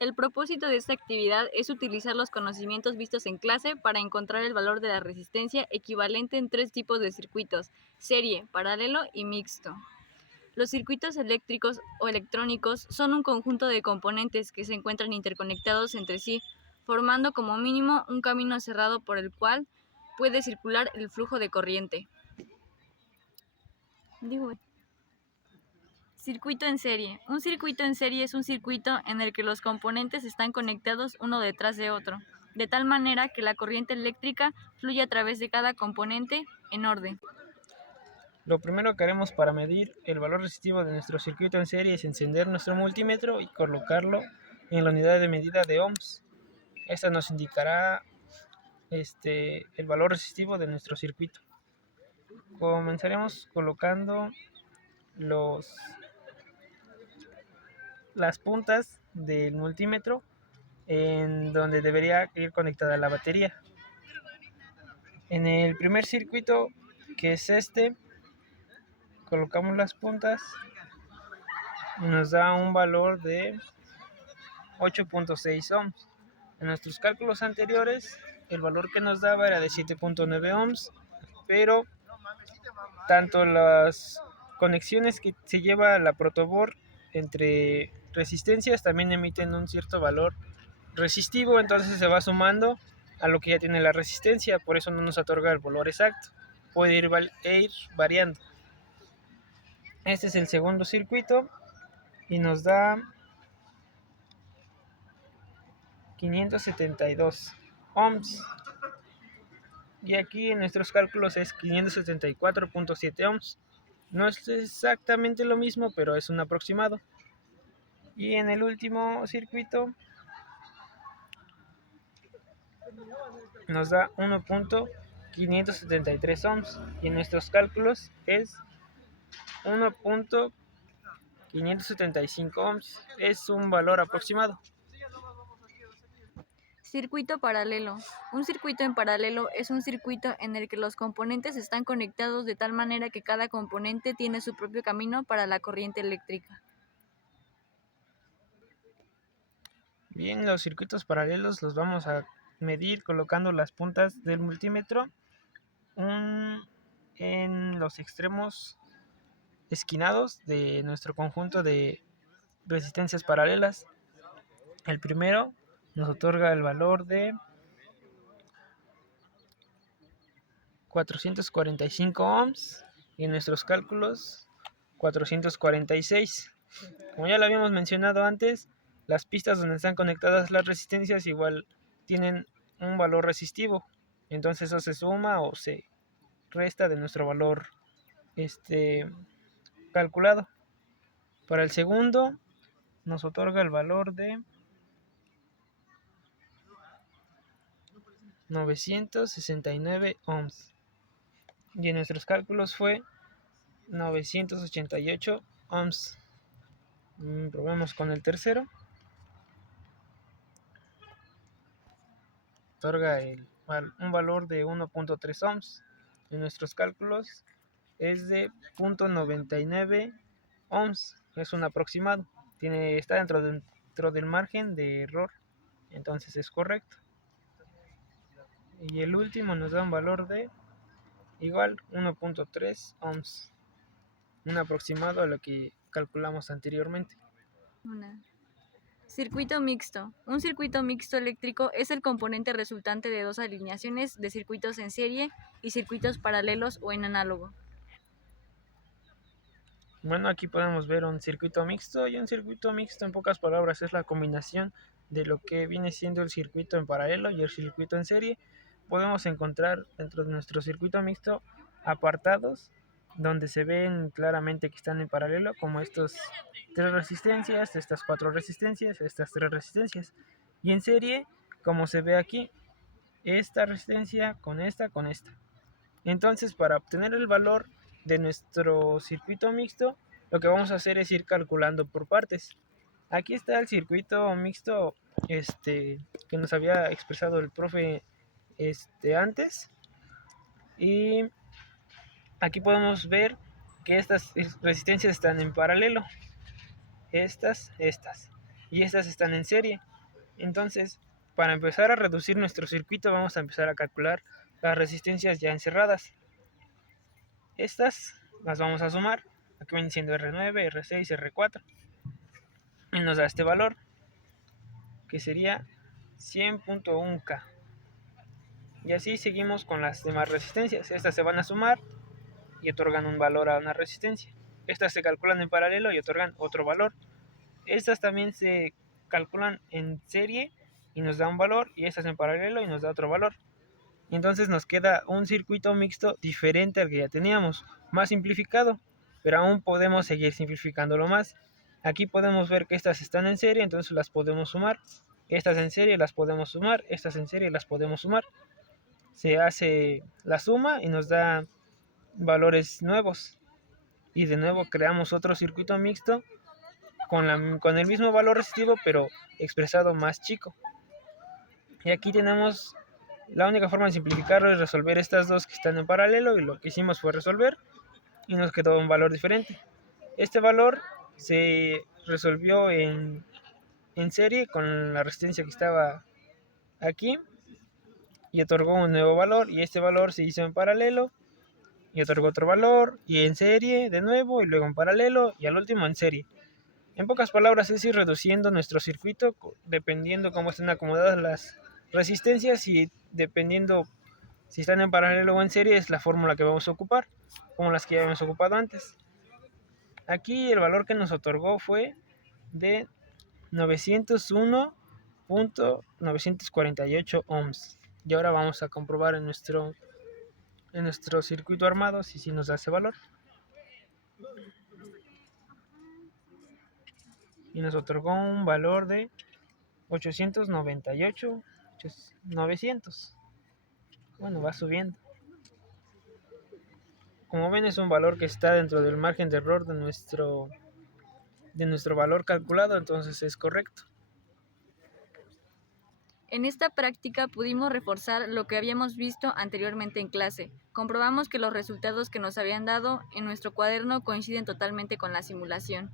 El propósito de esta actividad es utilizar los conocimientos vistos en clase para encontrar el valor de la resistencia equivalente en tres tipos de circuitos: serie, paralelo y mixto. Los circuitos eléctricos o electrónicos son un conjunto de componentes que se encuentran interconectados entre sí, formando como mínimo un camino cerrado por el cual puede circular el flujo de corriente. Circuito en serie. Un circuito en serie es un circuito en el que los componentes están conectados uno detrás de otro, de tal manera que la corriente eléctrica fluye a través de cada componente en orden. Lo primero que haremos para medir el valor resistivo de nuestro circuito en serie es encender nuestro multímetro y colocarlo en la unidad de medida de ohms. Esta nos indicará el valor resistivo de nuestro circuito. Comenzaremos colocando las puntas del multímetro en donde debería ir conectada la batería. En el primer circuito, que es colocamos las puntas y nos da un valor de 8.6 ohms. En nuestros cálculos anteriores, el valor que nos daba era de 7.9 ohms, pero tanto las conexiones que se lleva la protoboard entre resistencias también emiten un cierto valor resistivo, entonces se va sumando a lo que ya tiene la resistencia, por eso no nos otorga el valor exacto, puede ir variando. Este es el segundo circuito y nos da 572 ohms. Y aquí en nuestros cálculos es 574.7 ohms. No es exactamente lo mismo, pero es un aproximado. Y en el último circuito nos da 1.573 ohms. Y en nuestros cálculos es 1.575 ohms. Es un valor aproximado. Circuito paralelo. Un circuito en paralelo es un circuito en el que los componentes están conectados de tal manera que cada componente tiene su propio camino para la corriente eléctrica. Bien, los circuitos paralelos los vamos a medir colocando las puntas del multímetro en los extremos esquinados de nuestro conjunto de resistencias paralelas. El primero nos otorga el valor de 445 ohms y en nuestros cálculos 446. Como ya lo habíamos mencionado antes, las pistas donde están conectadas las resistencias igual tienen un valor resistivo, entonces eso se suma o se resta de nuestro valor calculado. Para el segundo nos otorga el valor de 969 ohms y en nuestros cálculos fue 988 ohms. Probemos con el tercero. Otorga un valor de 1.3 ohms. En nuestros cálculos es de 0.99 ohms. Es un aproximado. Está dentro del margen de error. Entonces es correcto. Y el último nos da un valor de igual 1.3 ohms. Un aproximado a lo que calculamos anteriormente. Circuito mixto. Un circuito mixto eléctrico es el componente resultante de dos alineaciones de circuitos en serie y circuitos paralelos o en análogo. Bueno, aquí podemos ver un circuito mixto y un circuito mixto, en pocas palabras, es la combinación de lo que viene siendo el circuito en paralelo y el circuito en serie. Podemos encontrar dentro de nuestro circuito mixto apartados donde se ven claramente que están en paralelo, como estas tres resistencias, estas cuatro resistencias, estas tres resistencias. Y en serie, como se ve aquí, esta resistencia con esta, con esta. Entonces, para obtener el valor de nuestro circuito mixto, lo que vamos a hacer es ir calculando por partes. Aquí está el circuito mixto que nos había expresado el profe antes. Y aquí podemos ver que estas resistencias están en paralelo. Estas. y estas están en serie. Entonces, para empezar a reducir nuestro circuito, vamos a empezar a calcular las resistencias ya encerradas. Estas las vamos a sumar. Aquí viene siendo R9, R6, R4. Y nos da este valor, que sería 100.1K. Y así seguimos con las demás resistencias. Estas se van a sumar y otorgan un valor a una resistencia. Estas se calculan en paralelo y otorgan otro valor. Estas también se calculan en serie y nos da un valor, y estas en paralelo y nos da otro valor. Y entonces nos queda un circuito mixto diferente al que ya teníamos, más simplificado, pero aún podemos seguir simplificándolo más. Aquí podemos ver que estas están en serie, entonces las podemos sumar. Estas en serie las podemos sumar, estas en serie las podemos sumar. Se hace la suma y nos da valores nuevos. Y de nuevo creamos otro circuito mixto con el mismo valor resistivo, pero expresado más chico. Y aquí tenemos, la única forma de simplificarlo es resolver estas dos que están en paralelo, y lo que hicimos fue resolver y nos quedó un valor diferente. Este valor se resolvió en serie con la resistencia que estaba aquí y otorgó un nuevo valor, y este valor se hizo en paralelo y otorgó otro valor, y en serie de nuevo, y luego en paralelo, y al último en serie. En pocas palabras, es ir reduciendo nuestro circuito dependiendo cómo estén acomodadas las resistencias, y dependiendo si están en paralelo o en serie es la fórmula que vamos a ocupar, como las que ya habíamos ocupado antes. Aquí el valor que nos otorgó fue de 901.948 ohms. Y ahora vamos a comprobar en nuestro circuito armado si nos da ese valor. Y nos otorgó un valor de 898.900. Bueno, va subiendo. Como ven, es un valor que está dentro del margen de error de nuestro valor calculado, entonces es correcto. En esta práctica pudimos reforzar lo que habíamos visto anteriormente en clase. Comprobamos que los resultados que nos habían dado en nuestro cuaderno coinciden totalmente con la simulación.